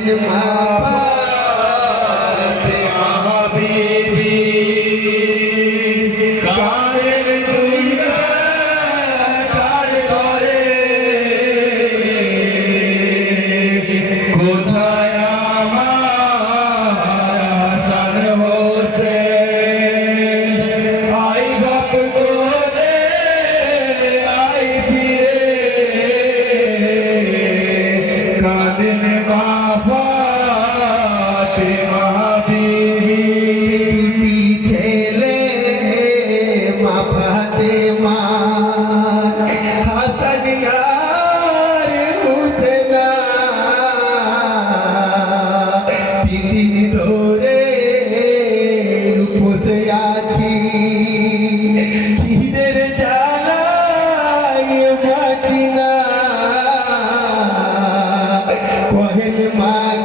Divine Arrelemar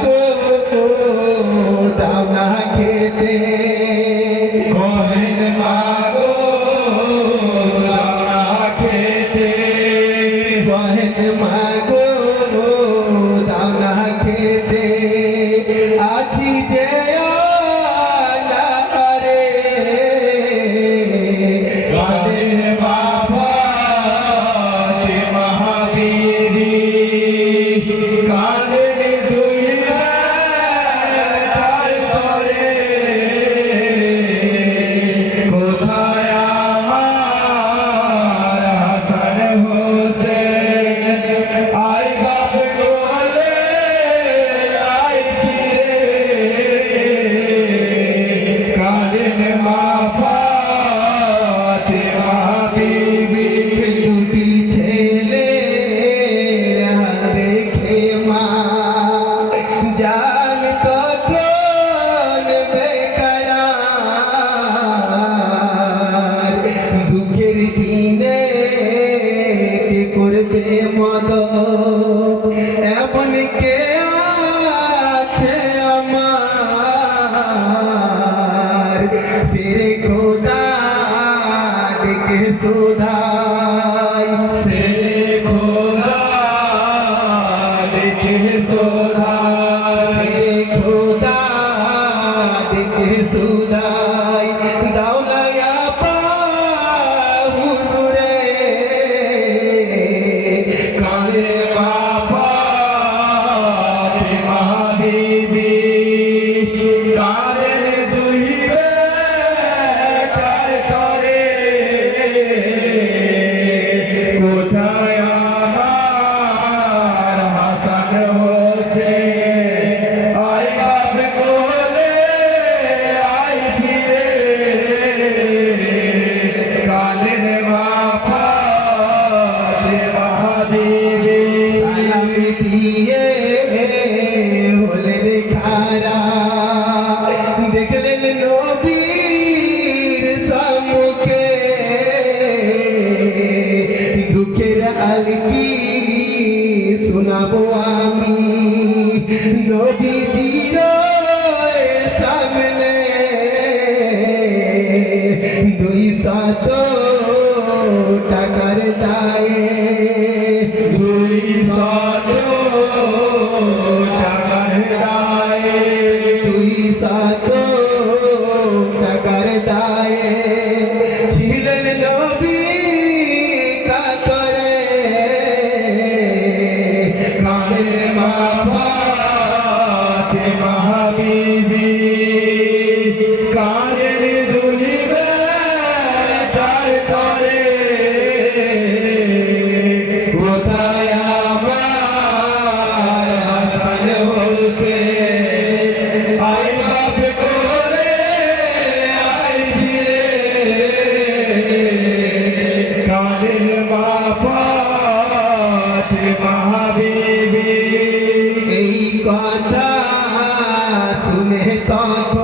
নবীজির Fatima Habibi ता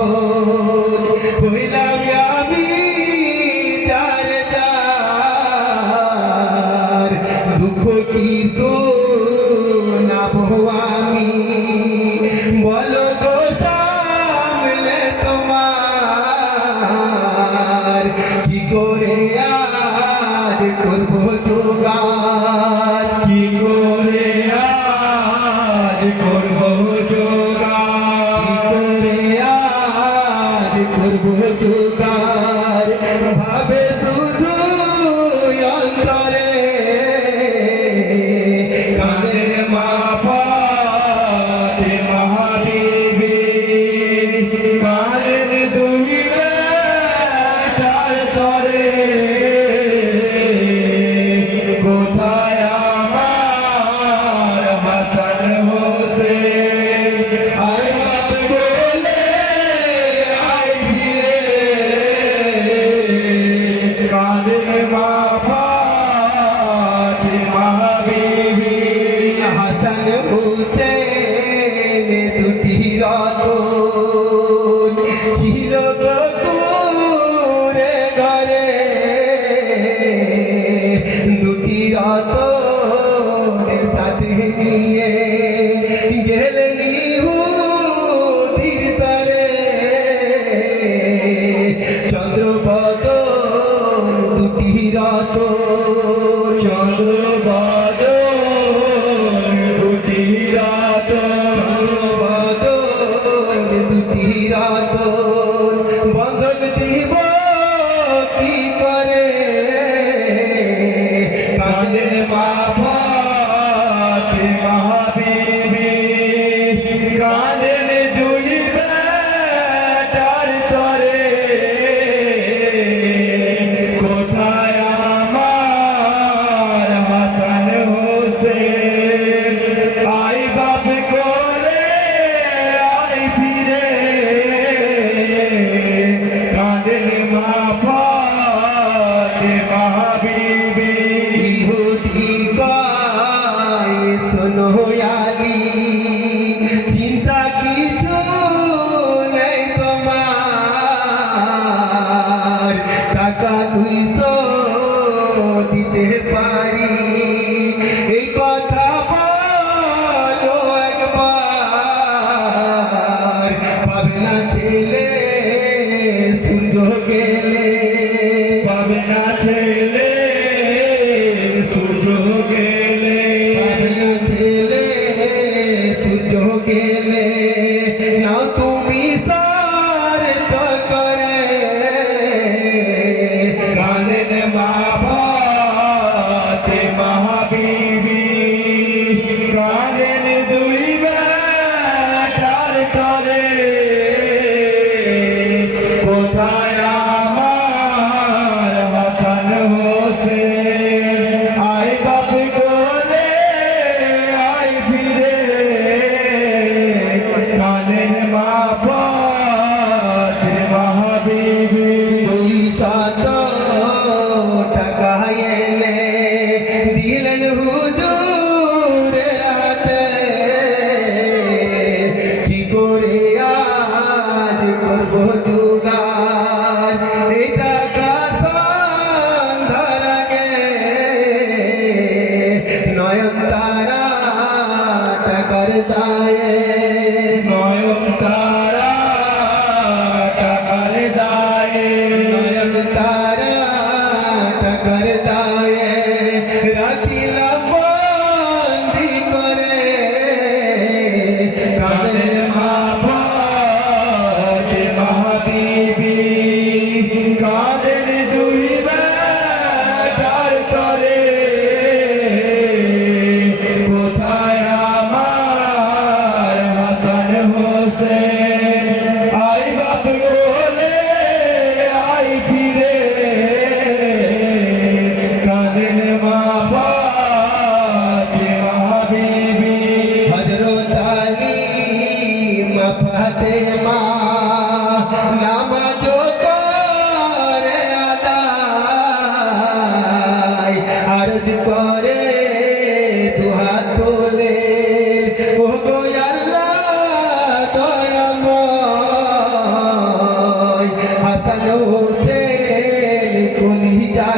करता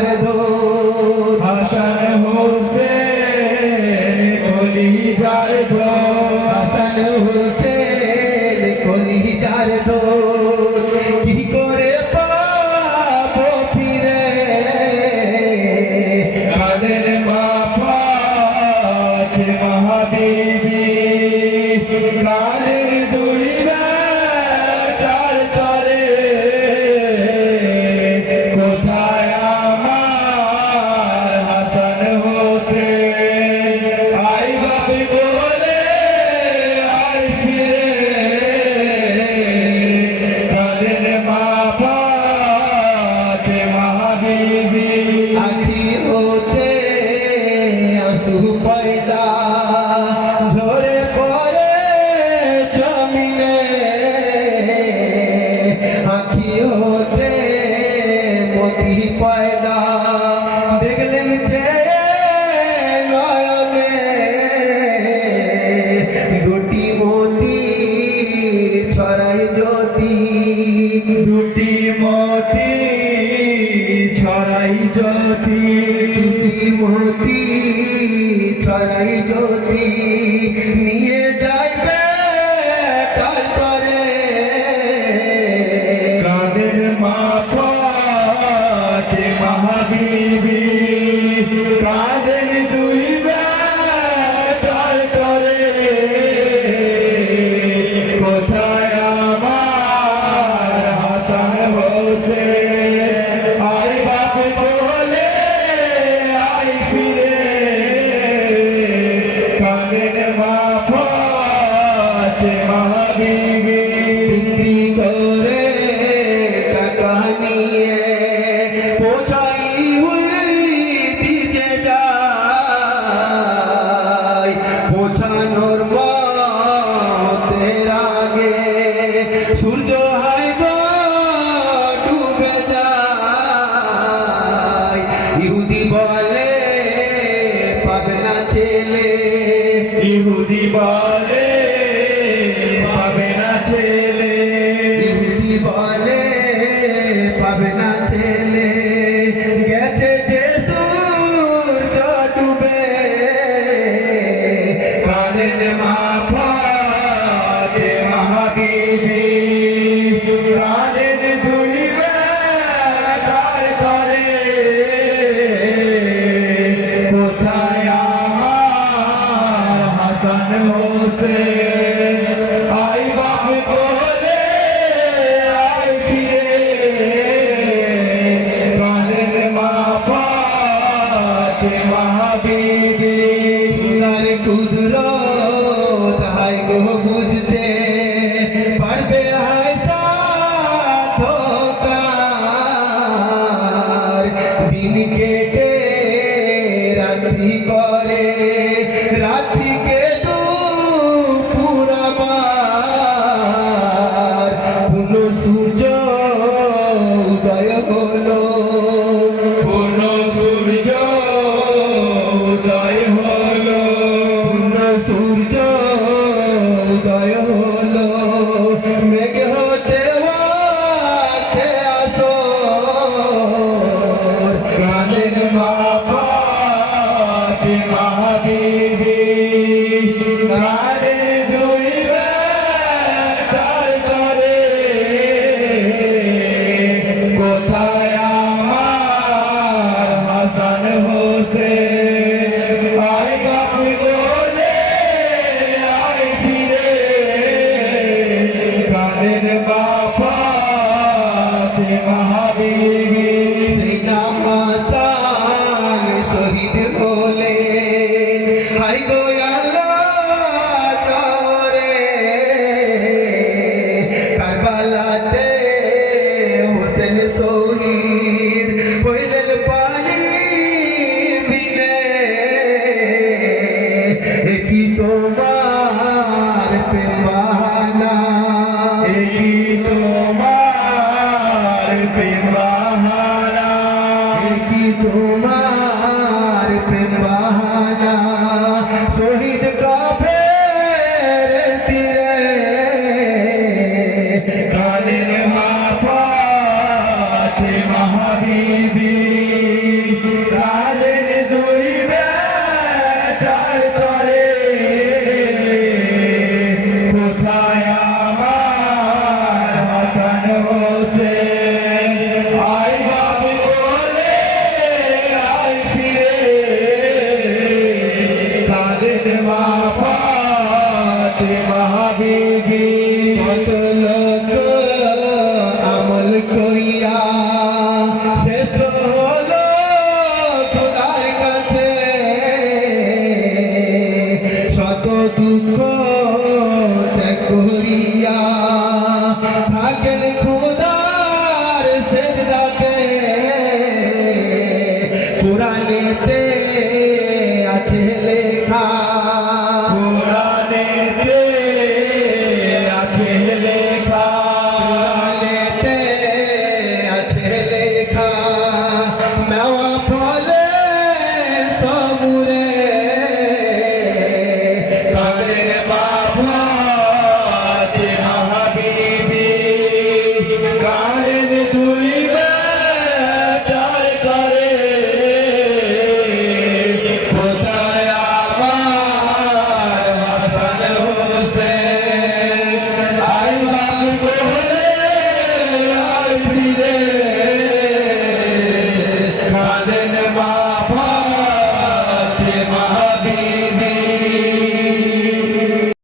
কলিজার তার কুদর তাই গো বুঝতে Amen. দুঃখ